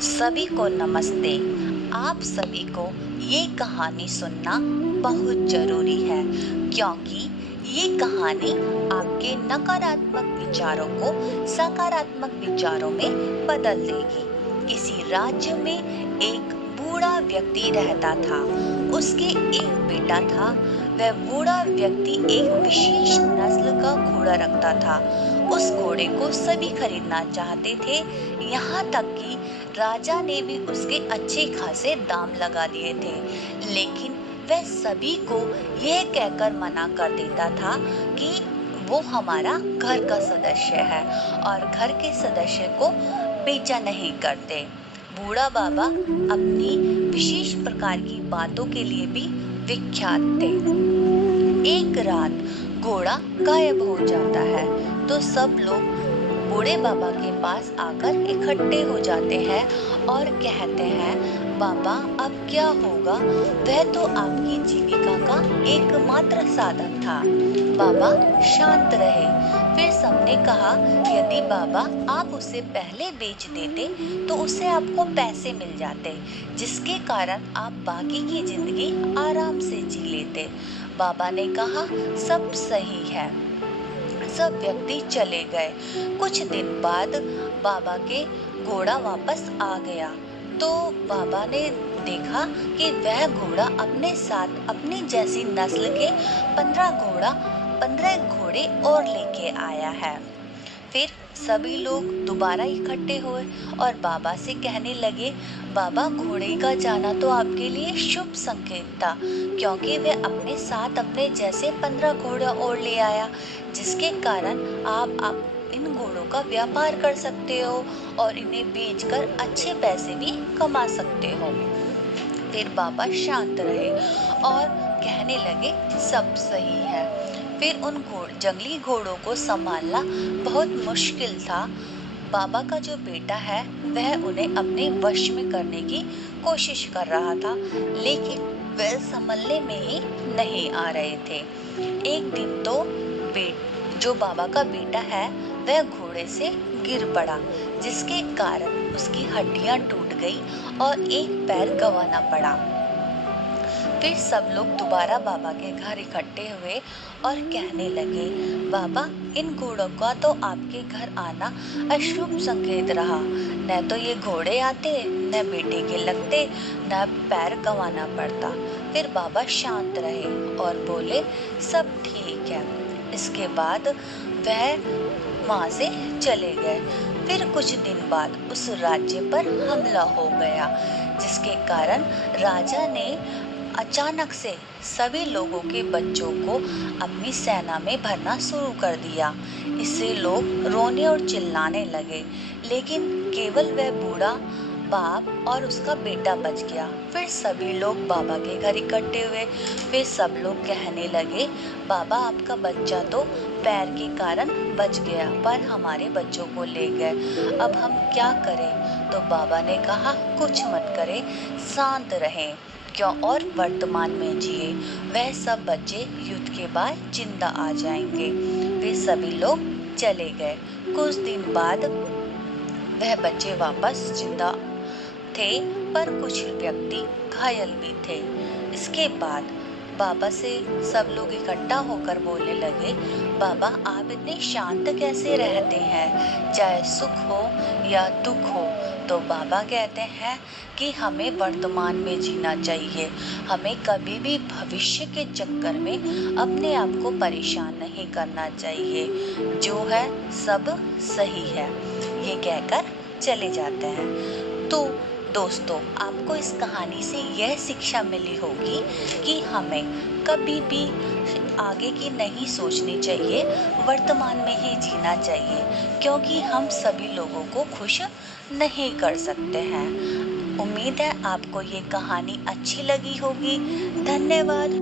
सभी को नमस्ते। आप सभी को ये कहानी सुनना बहुत ज़रूरी है, क्योंकि ये कहानी आपके नकारात्मक विचारों को सकारात्मक विचारों में बदल देगी। किसी राज्य में एक बूढ़ा व्यक्ति रहता था। उसके एक बेटा था। वह बूढ़ा व्यक्ति एक विशेष नस्ल का घोड़ा रखता था। उस घोड़े को सभी खरीदना चाहते थे, यहाँ तक कि राजा ने भी उसके अच्छे खासे दाम लगा दिए थे। लेकिन वह सभी को यह कहकर मना कर देता था कि वो हमारा घर का सदस्य है और घर के सदस्य को बेचा नहीं करते। बूढ़ा बाबा अपनी विशेष प्रकार की बातों के लिए भी विख्यात थे। एक रात घोड़ा गायब हो जाता है तो सब लोग बूढ़े बाबा के पास आकर इकट्ठे हो जाते हैं और कहते हैं, बाबा अब क्या होगा? वह तो आपकी जीविका का एकमात्र साधन था। बाबा शांत रहे। फिर सबने कहा, यदि बाबा आप उसे पहले बेच देते तो उससे आपको पैसे मिल जाते, जिसके कारण आप बाकी की जिंदगी आराम से जी लेते। बाबा ने कहा, सब सही है। सब व्यक्ति चले गए। कुछ दिन बाद बाबा के घोड़ा वापस आ गया तो बाबा ने देखा कि वह घोड़ा अपने साथ अपनी जैसी नस्ल के 15 घोड़े और लेके आया है। फिर सभी लोग दोबारा इकट्ठे हुए और बाबा से कहने लगे, बाबा घोड़े का जाना तो आपके लिए शुभ संकेत था, क्योंकि वह अपने साथ अपने जैसे 15 घोड़ा और ले आया, जिसके कारण आप इन घोड़ों का व्यापार कर सकते हो और इन्हें बेचकर अच्छे पैसे भी कमा सकते हो। फिर बाबा शांत रहे और कहने लगे, सब सही है। फिर उन जंगली घोड़ों को संभालना बहुत मुश्किल था। बाबा का जो बेटा है वह उन्हें अपने वश में करने की कोशिश कर रहा था, लेकिन वह संभलने में ही नहीं आ रहे थे। एक दिन तो जो बाबा का बेटा है वह घोड़े से गिर पड़ा, जिसके कारण उसकी हड्डियां टूट गई और एक पैर गंवाना पड़ा। फिर सब लोग दोबारा बाबा के घर इकट्ठे हुए और कहने लगे, बाबा इन घोड़ों का तो आपके घर आना अशुभ संकेत रहा। न तो ये घोड़े आते, न बेटे के लगते, न पैर गंवाना पड़ता। फिर बाबा शांत रहे और बोले, सब ठीक है। इसके बाद वह वहाँ से चले गए। फिर कुछ दिन बाद उस राज्य पर हमला हो गया, जिसके कारण राजा ने अचानक से सभी लोगों के बच्चों को अपनी सेना में भरना शुरू कर दिया। इससे लोग रोने और चिल्लाने लगे, लेकिन केवल वह बूढ़ा बाप और उसका बेटा बच गया। फिर सभी लोग बाबा के घर इकट्ठे हुए। फिर सब लोग कहने लगे, बाबा आपका बच्चा तो पैर के कारण बच गया, पर हमारे बच्चों को ले गए, अब हम क्या करें? तो बाबा ने कहा, कुछ मत करें, शांत रहें क्यों और वर्तमान में जिए। वह सब बच्चे युद्ध के बाद जिंदा आ जाएंगे। वे सभी लोग चले गए। कुछ दिन बाद वह बच्चे वापस जिंदा थे, पर कुछ व्यक्ति घायल भी थे। इसके बाद बाबा से सब लोग इकट्ठा होकर बोलने लगे, बाबा आप इतने शांत कैसे रहते हैं, चाहे सुख हो या दुख हो? तो बाबा कहते हैं कि हमें वर्तमान में जीना चाहिए। हमें कभी भी भविष्य के चक्कर में अपने आप को परेशान नहीं करना चाहिए। जो है सब सही है, ये कहकर चले जाते हैं। तो दोस्तों, आपको इस कहानी से यह शिक्षा मिली होगी कि हमें कभी भी आगे की नहीं सोचनी चाहिए, वर्तमान में ही जीना चाहिए, क्योंकि हम सभी लोगों को खुश नहीं कर सकते हैं। उम्मीद है आपको ये कहानी अच्छी लगी होगी। धन्यवाद।